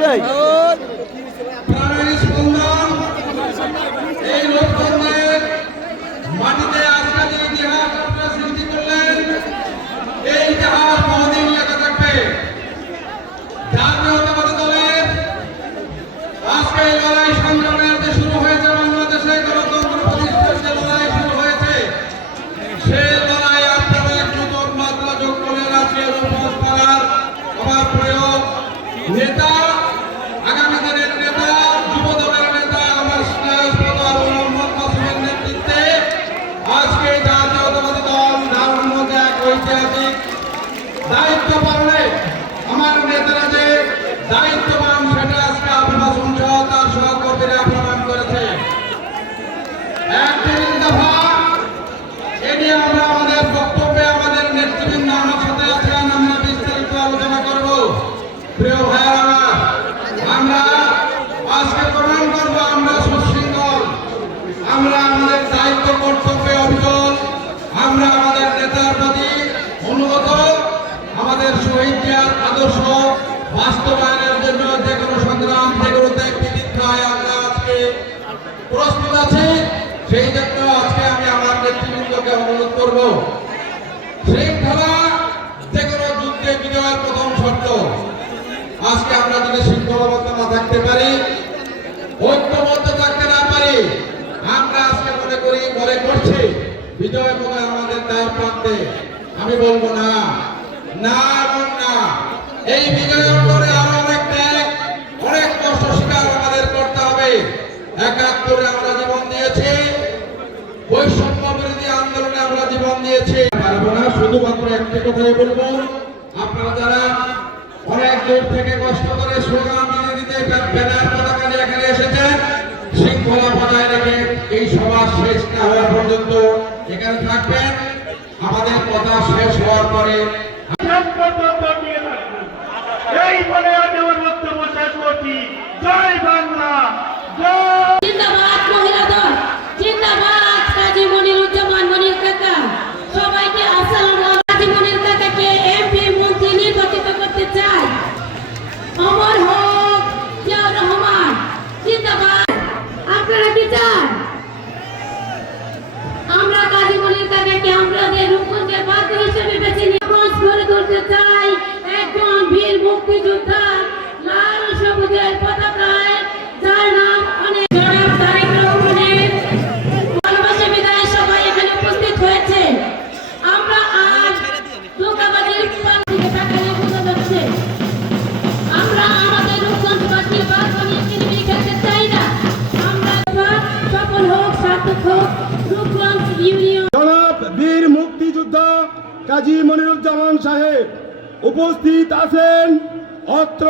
ভাই। দায়িত্ব পালনে আমার নেতারা যে দায়িত্ববান সেটা আজকে আবু মাসুম সহ তার সহকর্মীরা প্রমাণ করেছে একটি দফা এ নিয়ে আমরা আমাদের বক্তব্যে আমাদের নেতৃবৃন্দ আমার সাথে আছেন আমরা বিস্তারিত আলোচনা করব প্রিয় ভাইয়েরা আমার, আমরা আজকে প্রমাণ করব আমরা সুশৃঙ্খল আমরা আমাদের দায়িত্ব কর্তব্যে অবিচল আমরা আমাদের নেতার প্রতি অনুগত আমাদের শহীদ জিয়ার আদর্শ বাস্তবায়নের জন্য যে কোনো সংগ্রাম, যে কোনো আমরা আজকে প্রস্তুত আছি। সেই জন্য আজকে আমি আমার নেতৃবৃন্দকে অনুরোধ করব, শৃঙ্খলা যে কোনো যুদ্ধে বিজয়ের প্রথম শর্ত। আজকে আমরা যদি শৃঙ্খলাবদ্ধ না থাকতে পারি, ঐক্যবদ্ধ থাকতে না পারি, আমরা আজকে মনে করি, মনে করছি বিজয় মনে আমাদের দ্বার প্রান্তে আমি বলব না না এবং না। এই বিজয় অন্তরে আরও অনেক অনেক কষ্ট স্বীকার আমাদের করতে হবে। একাত্তরে আমরা জীবন দিয়েছি, বৈষম্য বিরোধী আন্দোলনে আমরা জীবন দিয়েছি। পারব না, শুধুমাত্র একটি কথাই বলব, আপনারা যারা অনেক দূর থেকে কষ্ট করে স্লোগান দিতে দিতে ব্যানার পতাকা নিয়ে এখানে এসেছেন, শৃঙ্খলা বজায় রেখে এই সভা শেষ না হওয়া পর্যন্ত এখানে থাকবেন। আমাদের কথা শেষ হওয়ার পরে বীর মুক্তিযোদ্ধা কাজী মনিরুজ্জামান সাহেব উপস্থিত আছেন অত্র